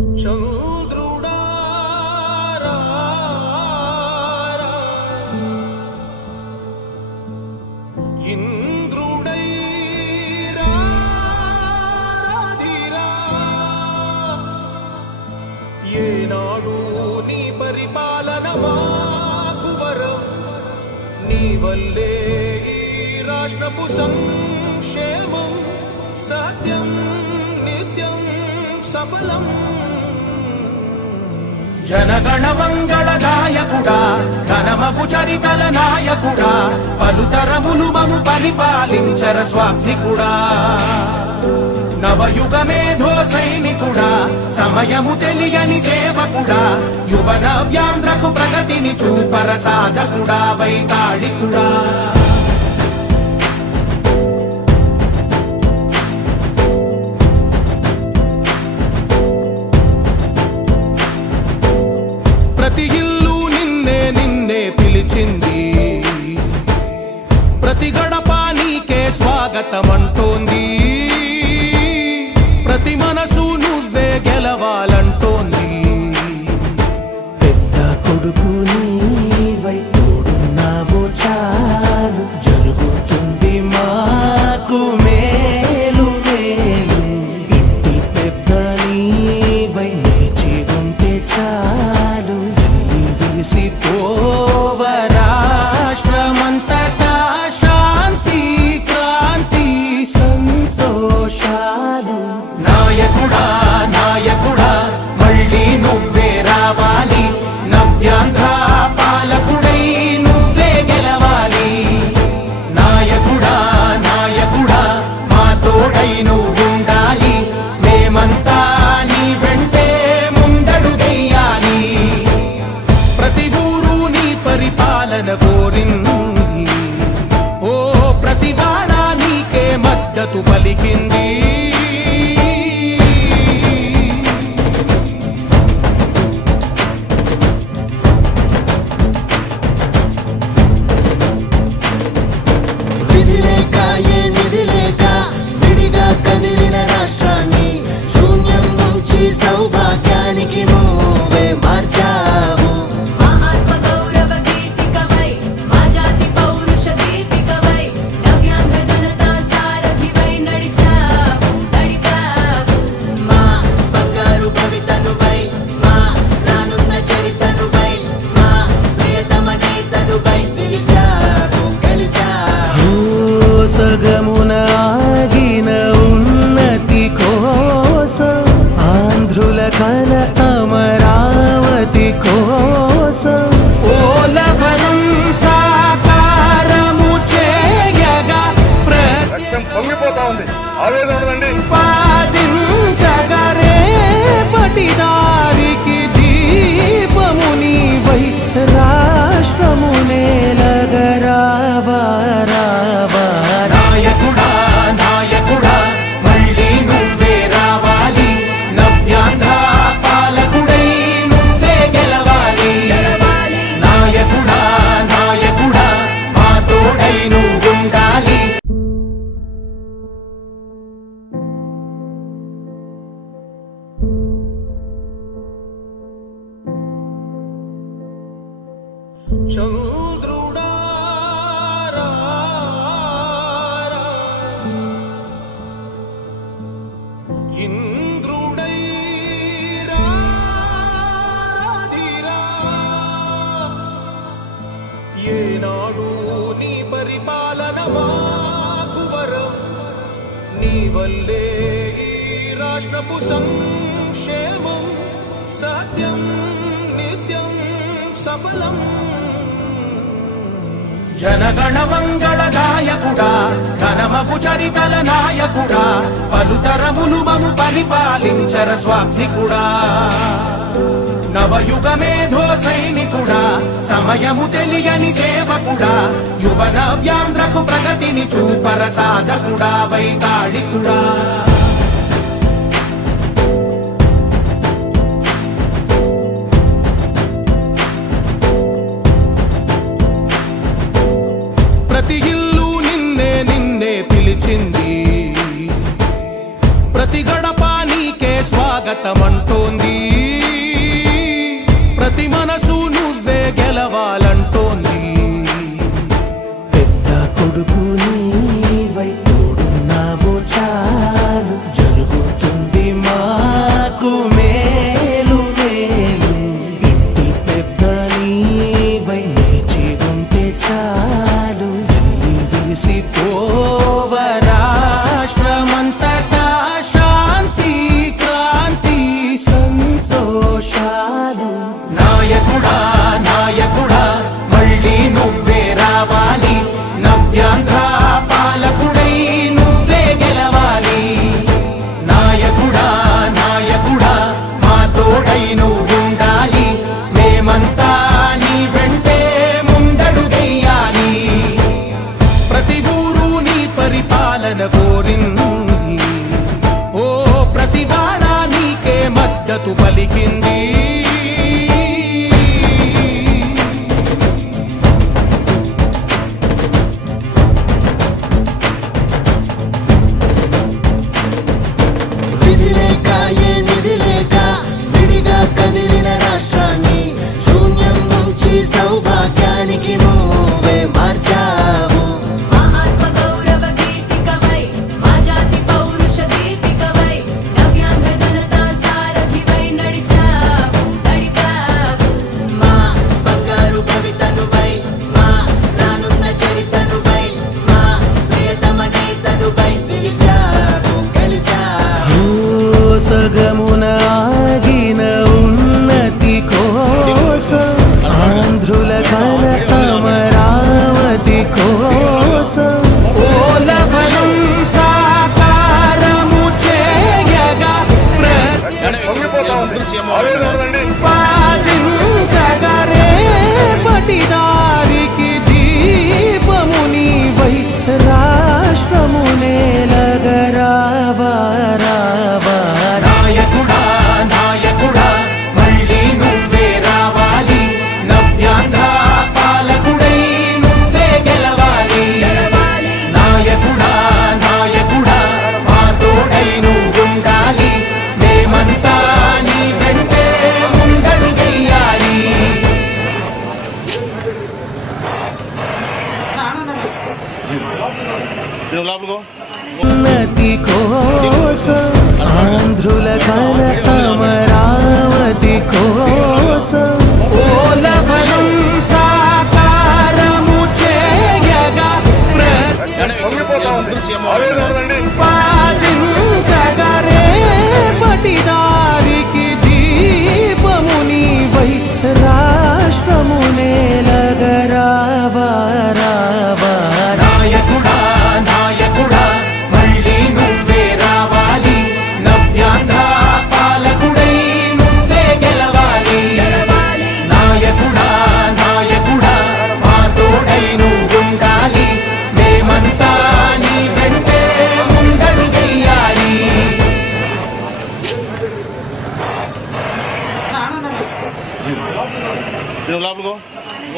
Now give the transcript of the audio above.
చంద్రుడా ఇంద్రుడై రాధిరా ఏనాడు నీ పరిపాలన మాకు వరం నీ వల్లే ఈ రాష్ట్రపు సంక్షేమం సత్యం నిత్యం సఫలం జనగణ మంగళ నాయకుడా ఘనమగు చరితల నాయకుడా పలుతరములు మము పరిపాలించర స్వామికుడా నవయుగ మేధో సైనికుడా సమయము తెలియని సేవకుడా యువన వ్యాంధ్రకు ప్రగతిని చూపర సాధకుడా వైతాళికుడా ప్రతి ఇల్లు నిన్నే నిన్నే పిలిచింది ప్రతి గడప నీకే స్వాగతమంటోంది ప్రతి మనసు నువ్వే గెలవాలంటోంది పెద్ద కొడుకు నీవై తోడున్నావు చాలు జరుగుతుంది మాకు మేలు మేలు ఇంటి పెద్ద నీవై నిలిచి ఉంటే చాలు విసిపోవ రాష్ట్రమంతటా శాంతి క్రాంతి సంతోషాలు నాయకుడా నాయకుడా మళ్ళీ నువ్వే రావాలి నవ్యాంధ్ర పాలకుడై నువ్వే గెలవాలి నాయకుడా నాయకుడా మా తోడై నువ్వుండాలి మేమంతా నీ వెంటే ముందడుగెయ్యాలి ప్రతి ఊరు నీ పరిపాలన కోరింది ఓ ప్రతి వాడ నీకే మద్దతు పలికింది విధి లేక ఏ నిధి లేక విడిగా కదిలిన రాష్ట్రాన్ని శూన్యం నుంచి సౌభాగ్యానికి నువ్వే మార్చావు మా ఆత్మ గౌరవ గీతికవై మా జాతి పౌరుష దీపికవై నవ్యాంధ్ర జనతా సారథివై నడిచావు మా బంగారు భవితనువై మా రానున్న చరితనువై మా ప్రియతమ నేతనువై పిలిచావు గెలిచావు సగమున ఆగిన ఉన్నతి కోసం ఆంధ్రుల కల అమరావతి కోసం ఓలవరం సాకారము చేయగా రక్తం పొంగిపోతా ఉంది ఆవేదన ఉండదండి ప్రతిపాదించగరే పటిదారికి దీపము నీవై రాష్ట్రము నేలగరావా రావా నాయకుడా నాయకుడా మళ్ళీ నువ్వే రావాలి నవ్యాంధ్ర పాలకుడై నువ్వే గెలవాలి నాయకుడా నాయకుడా మా తోడై నువ్వుండాలి చంద్రుడా ఇంద్రుడై రాధిరా ఏనాడు నీ పరిపాలన మాకు వరం నీ వల్లే ఈ రాష్ట్రపు సంక్షేమం సత్యం నిత్యం సఫలం జనగణ మంగళ నాయకుడా ఘనమగు చరితల నాయకుడా పలుతరములు మము పరిపాలించర స్వామికుడా నవయుగ మేధో సైనికుడా సమయము తెలియని సేవకుడా యువన వ్యాంధ్రకు ప్రగతిని చూపర సాధకుడా వైతాళికుడా ప్రతి ఇల్లు నిన్నే నిన్నే పిలిచింది ప్రతి గడప నీకే స్వాగత శాశ్వతమంటోంది ప్రతి మనసు నువ్వే గెలవాలంటోంది పెద్ద కొడుకు నీవై తోడున్నావు చాలు జరుగుతుంది మాకు మేలు మేలు ఇంటి పెద్ద నీవై నిలిచి ఉంటే చాలు వెళ్ళి విరిసిపోవ రాష్ట్రమంతటా శాంతి క్రాంతి సంతోషాలు నాయకుడా నాయకుడా మళ్ళీ నువ్వే రావాలి నవ్యాంధ్ర పాలకుడై నువ్వే గెలవాలి నాయకుడా నాయకుడా మా తోడై నువ్వుండాలి మేమంతా నీ వెంటే ముందడుగెయ్యాలి ప్రతి ఊరు నీ పరిపాలన కోరింది ఓ ప్రతి వాడ నీకే మద్దతు పలికింది విధి లేక ఏ నిధి లేక విడిగా కదిలిన రాష్ట్రాన్ని శూన్యం నుంచి సౌభాగ్యానికి నువ్వే మార్చావు మా ఆత్మ గౌరవ గీతికవై మా జాతి పౌరుష దీపికవై నవ్యాంధ్ర జనతా సారథివై నడిచావు నడిపావు మా బంగారు భవితనువై మా రానున్న చరితనువై మా ప్రియతమ నేతనువై పిలిచావు గెలిచావు సగమున ఆగిన ఉన్నతి కోసం ఆంధ్రుల కల అమరావతి కోసం పోలవరం సాకారము చేయగా పొంగిపోతా ఉంది ఆవేదన ఉండదండి ప్రతిపాదించగరే పటిదారికి దీపము నీవై రాష్ట్రము నేలగరావా రావా నాయకుడా నాయకుడా మళ్ళీ నువ్వే రావాలి నవ్యాంధ్ర పాలకుడై నువ్వే గెలవాలి గెలవాలి నాయకుడా నాయకుడా మా తోడై నువ్వుండాలి మేమంతా నీ వెంటే ముందడుగెయ్యాలి ఉన్నతి కోసం ఆంధ్రుల కల అమర